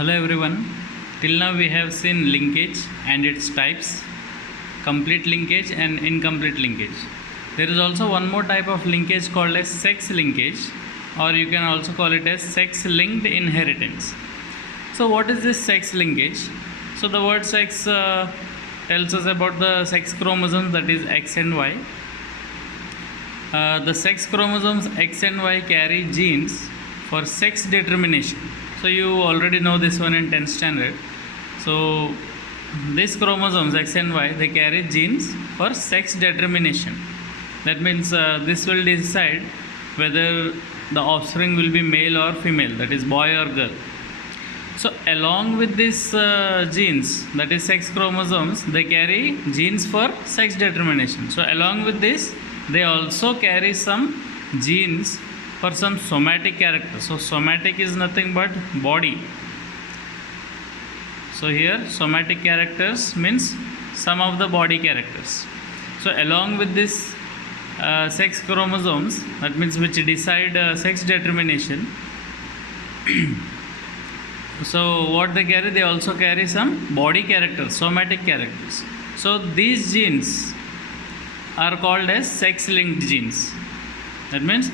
Hello everyone. Till now we have seen linkage and its types, complete linkage and incomplete linkage. There is also one more type of linkage called as sex linkage, or you can also call it as sex linked inheritance. So what is this sex linkage? So the word sex tells us about the sex chromosomes, that is X and Y. The sex chromosomes X and Y carry genes for sex determination. So you already know this one in 10th standard. So these chromosomes X and Y, they carry genes for sex determination. That means this will decide whether the offspring will be male or female, that is boy or girl. So along with these genes, that is sex chromosomes, they carry genes for sex determination. So along with this, they also carry some genes for some somatic characters. So somatic is nothing but body. So here somatic characters means some of the body characters. So along with this sex chromosomes, that means which decide sex determination. So what they carry, they also carry some body characters, somatic characters. So these genes are called as sex linked genes. That means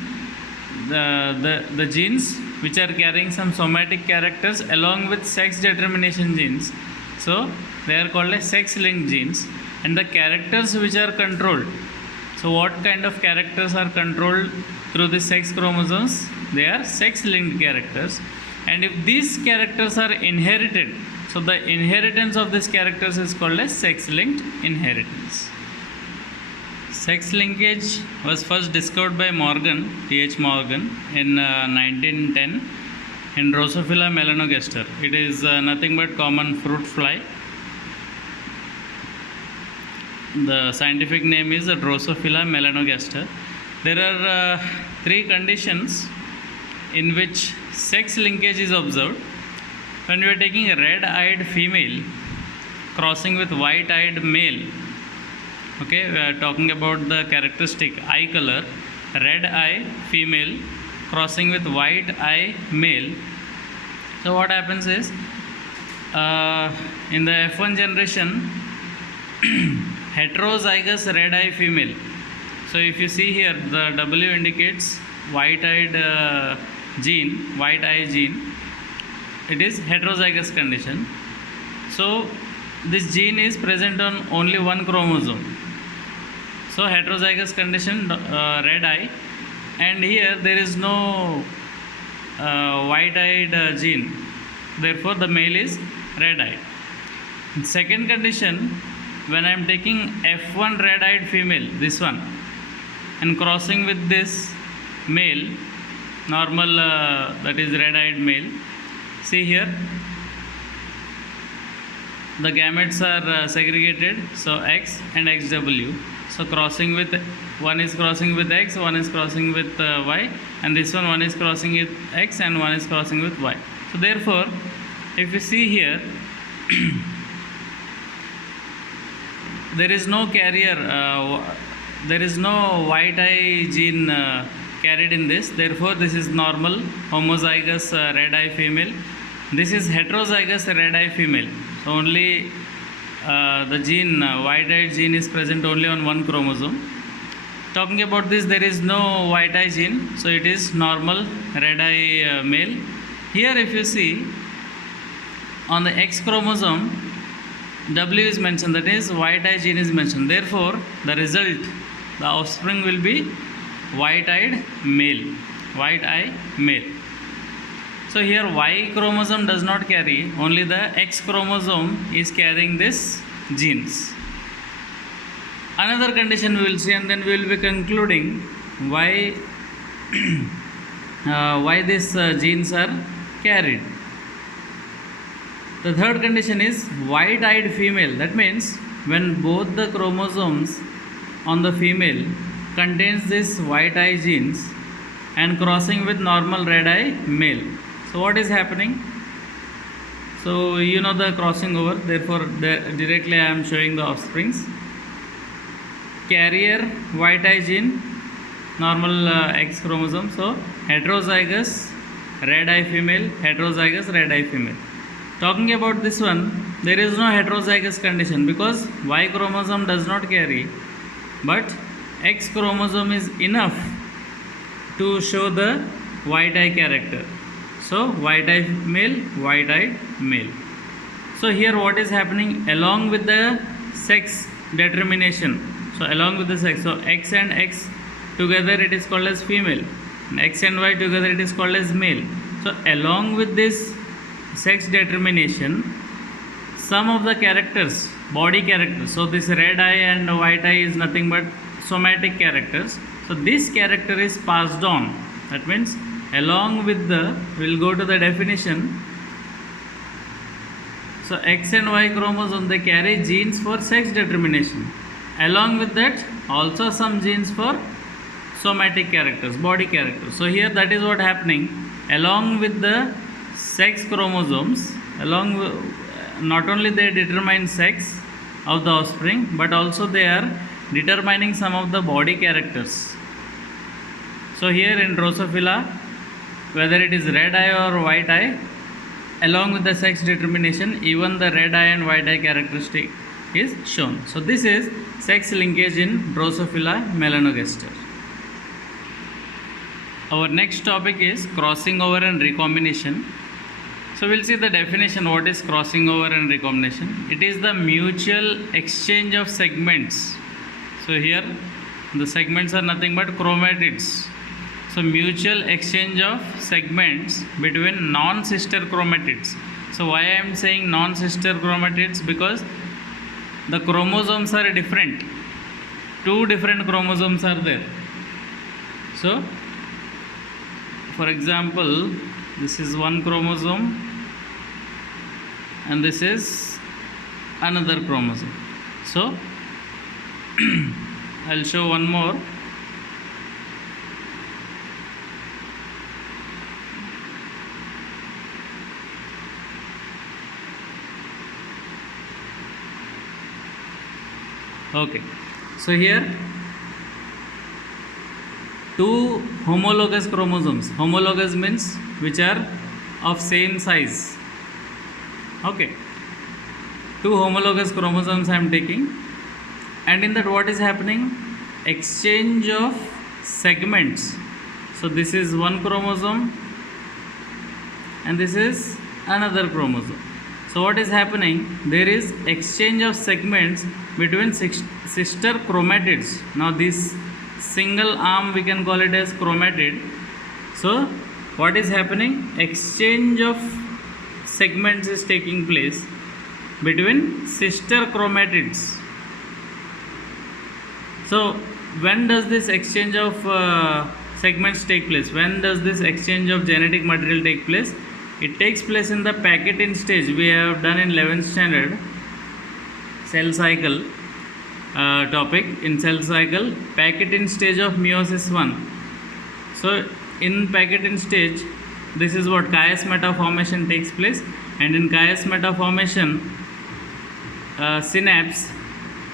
the genes which are carrying some somatic characters along with sex determination genes, so they are called as sex linked genes. And the characters which are controlled, so what kind of characters are controlled through the sex chromosomes? They are sex linked characters. And if these characters are inherited, so the inheritance of these characters is called as sex linked inheritance. Sex linkage was first discovered by Morgan, T.H. Morgan, in 1910 in Drosophila melanogaster. It is nothing but common fruit fly. The scientific name is Drosophila melanogaster. There are three conditions in which sex linkage is observed. When we are taking a red-eyed female crossing with white-eyed male, okay, we are talking about the characteristic eye color, red eye female crossing with white eye male. So what happens is in the F1 generation heterozygous red eye female. So if you see here, the W indicates white eyed gene, white eye gene. It is heterozygous condition. So this gene is present on only one chromosome. So heterozygous condition, red eye, and here there is no white-eyed gene. Therefore, the male is red-eyed. Second condition, when I am taking F1 red-eyed female, this one, and crossing with this male, normal that is red-eyed male. See here, the gametes are segregated. So X and XW. So crossing with, one is crossing with X, one is crossing with Y, and this one is crossing with X and one is crossing with Y. So therefore, if you see here, there is no carrier, there is no white eye gene carried in this. Therefore, this is normal homozygous red eye female. This is heterozygous red eye female. So only the gene, white-eyed gene is present only on one chromosome. Talking about this, there is no white-eye gene, so it is normal red-eye male. Here if you see, on the X chromosome, W is mentioned, that is white-eye gene is mentioned. Therefore, the result, the offspring will be white-eyed male, white-eye male. So here Y chromosome does not carry, only the X chromosome is carrying this genes. Another condition we will see, and then we will be concluding why these genes are carried. The third condition is white-eyed female. That means when both the chromosomes on the female contains this white-eye genes and crossing with normal red-eye male. So what is happening? So you know the crossing over, therefore directly I am showing the offsprings. Carrier white eye gene, normal X chromosome. So heterozygous red eye female, heterozygous red eye female. Talking about this one, there is no heterozygous condition because Y chromosome does not carry, but X chromosome is enough to show the Y-type character. So Y-type male. So here what is happening along with the sex determination? So along with the sex, so X and X together it is called as female, and X and Y together it is called as male. So along with this sex determination, some of the characters, body characters, so this red eye and white eye is nothing but somatic characters. So this character is passed on. That means along with the, we'll go to the definition. So X and Y chromosome, they carry genes for sex determination. Along with that, also some genes for somatic characters, body characters. So here that is what happening. Along with the sex chromosomes, along with, not only they determine sex of the offspring, but also they are determining some of the body characters. So here in Drosophila, whether it is red eye or white eye, along with the sex determination, even the red eye and white eye characteristic is shown. So this is sex linkage in Drosophila melanogaster. Our next topic is crossing over and recombination. So we'll see the definition. What is crossing over and recombination? It is the mutual exchange of segments. So here the segments are nothing but chromatids. So mutual exchange of segments between non-sister chromatids. So why I am saying non-sister chromatids? Because the chromosomes are different. Two different chromosomes are there. So for example, this is one chromosome and this is another chromosome. So I'll show one more. Okay, so here two homologous chromosomes. Homologous means which are of same size. Okay, two homologous chromosomes I am taking, and in that what is happening? Exchange of segments. So this is one chromosome and this is another chromosome. So what is happening? There is exchange of segments between sister chromatids. Now this single arm we can call it as chromatid. So what is happening? Exchange of segments is taking place between sister chromatids. So when does this exchange of segments take place? When does this exchange of genetic material take place? It takes place in the packet-in stage. We have done in 11th standard cell cycle topic. In cell cycle, packet-in stage of meiosis 1. So in packet-in stage, this is what chiasmata formation takes place, and in chiasmata formation, synapse,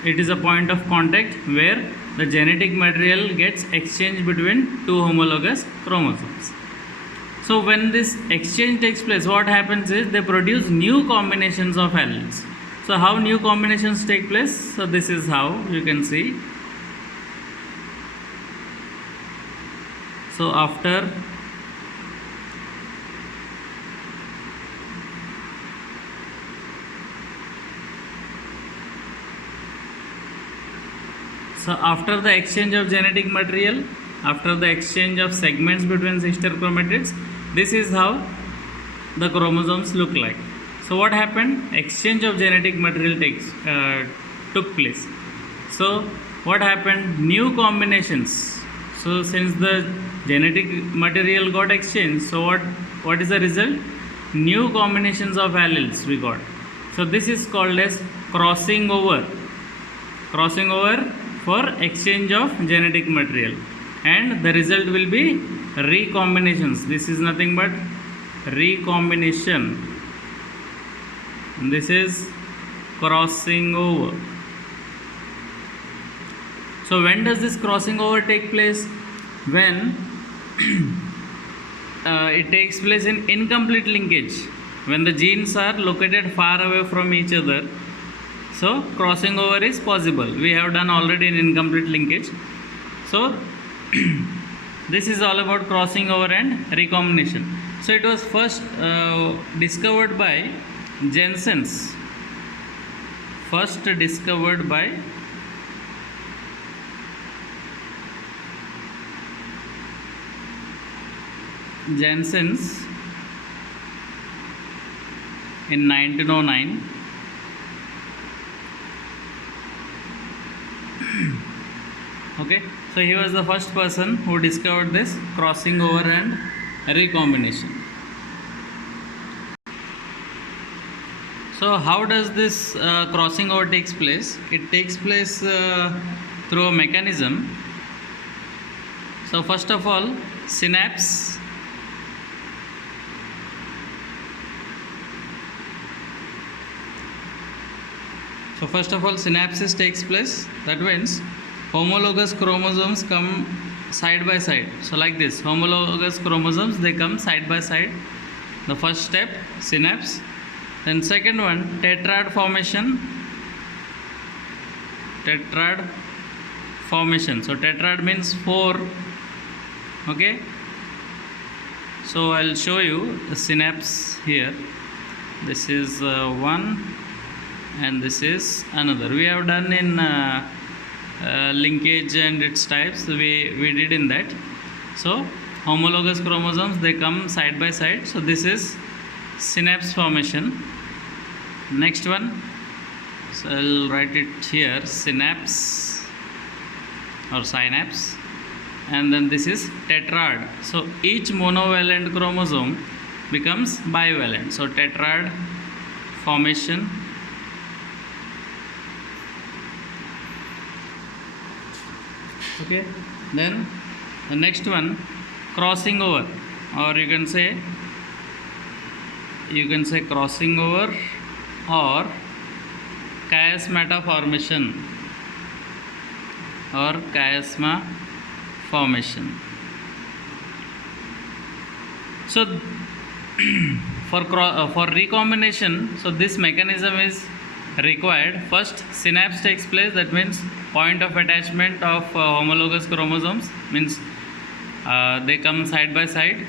it is a point of contact where the genetic material gets exchanged between two homologous chromosomes. So when this exchange takes place, what happens is they produce new combinations of alleles. So how new combinations take place? So this is how you can see. So after the exchange of genetic material, after the exchange of segments between sister chromatids, this is how the chromosomes look like. So what happened? Exchange of genetic material took place. So what happened? New combinations. So since the genetic material got exchanged, so what is the result? New combinations of alleles we got. So this is called as crossing over. Crossing over for exchange of genetic material, and the result will be recombinations. This is nothing but recombination. This is crossing over. So when does this crossing over take place? When it takes place in incomplete linkage. when the genes are located far away from each other, so crossing over is possible. We have done already in incomplete linkage. So this is all about crossing over and recombination. So it was first discovered by Jensen's. First discovered by Jensen's in 1909. Okay, so he was the first person who discovered this crossing over and recombination. So how does this crossing over takes place? It takes place through a mechanism. So first of all, synapse. So first of all, synapsis takes place. That means homologous chromosomes come side by side. So like this, homologous chromosomes, they come side by side. The first step, synapse. Then second one, tetrad formation. Tetrad formation. So tetrad means 4. Okay. So I'll show you the synapse here. This is one and this is another. We have done in linkage and its types. We did in that. So homologous chromosomes, they come side by side. So this is synapse formation. Next one, so I'll write it here, synapse or synapse, and then this is tetrad. So each monovalent chromosome becomes bivalent. So tetrad formation. Okay, then the next one, crossing over, or you can say crossing over or chiasmata formation or chiasma formation. So for recombination, so this mechanism is required. First, synapse takes place. That means point of attachment of homologous chromosomes, means they come side by side.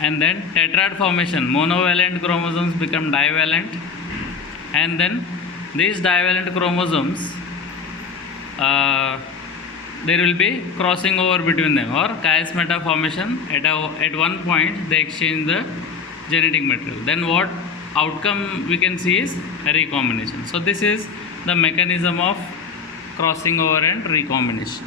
And then tetrad formation, monovalent chromosomes become divalent, and then these divalent chromosomes, there will be crossing over between them, or chiasmata formation. At one point they exchange the genetic material. Then what outcome we can see is a recombination. So this is the mechanism of crossing over and recombination.